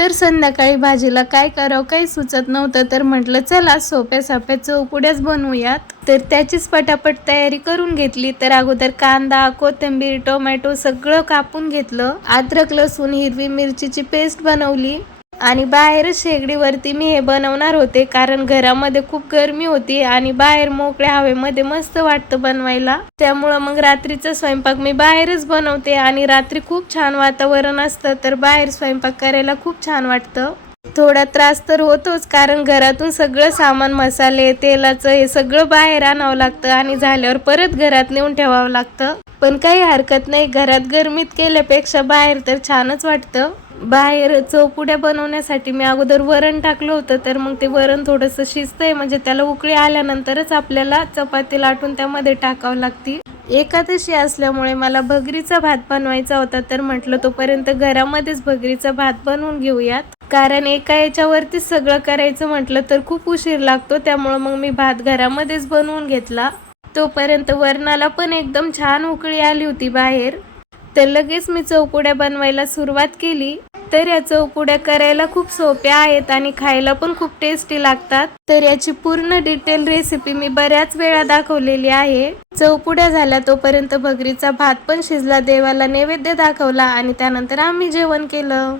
तर संध्याकाळी भाजीला काय करावं काही सुचत नव्हतं, तर म्हटलं चला सोप्या साप्या चवपुड्याच बनवूयात. तर त्याचीच पटापट तयारी करून घेतली. तर अगोदर कांदा, कोथिंबीर, टोमॅटो सगळं कापून घेतलं. अद्रक, लसूण, हिरवी मिरचीची पेस्ट बनवली आणि बाहेरच शेगडीवरती मी हे बनवणार होते, कारण घरामध्ये खूप गरमी होती आणि बाहेर मोकळ्या हवेमध्ये मस्त वाटतं बनवायला. त्यामुळं मग रात्रीचा स्वयंपाक मी बाहेरच बनवते आणि रात्री खूप छान वातावरण असतं, तर बाहेर स्वयंपाक करायला खूप छान वाटतं. थोडा त्रास तर होतोच, कारण घरातून सगळं सामान, मसाले, तेलाचं हे सगळं बाहेर आणावं लागतं आणि झाल्यावर परत घरात नेऊन ठेवावं लागतं. पण काही हरकत नाही, घरात गरमीत केल्यापेक्षा बाहेर तर छानच वाटतं. बाहेर चवपुड्या बनवण्यासाठी मी अगोदर वरण टाकलं होतं, तर मग ते वरण थोडंसं शिजतंय, म्हणजे त्याला उकळी आल्यानंतरच आपल्याला चपाती लाटून त्यामध्ये टाकावं लागते. एकादशी असल्यामुळे मला भगरीचा भात बनवायचा होता, तर म्हटलं तोपर्यंत घरामध्येच भगरीचा भात बनवून घेऊयात, कारण एका याच्यावरतीच सगळं करायचं म्हटलं तर खूप उशीर लागतो. त्यामुळं मग मी भात घरामध्येच बनवून घेतला. तोपर्यंत वरणाला पण एकदम छान उकळी आली होती बाहेर. तर लगेच मी चवपुड्या बनवायला सुरुवात केली. तर या चवपुड्या करायला खूप सोप्या आहेत आणि खायला पण खूप टेस्टी लागतात. तर याची पूर्ण डिटेल रेसिपी मी बऱ्याच वेळा दाखवलेली आहे. चवपुड्या झाल्या तोपर्यंत भगरीचा भात पण शिजला, देवाला नैवेद्य दाखवला आणि त्यानंतर आम्ही जेवण केलं.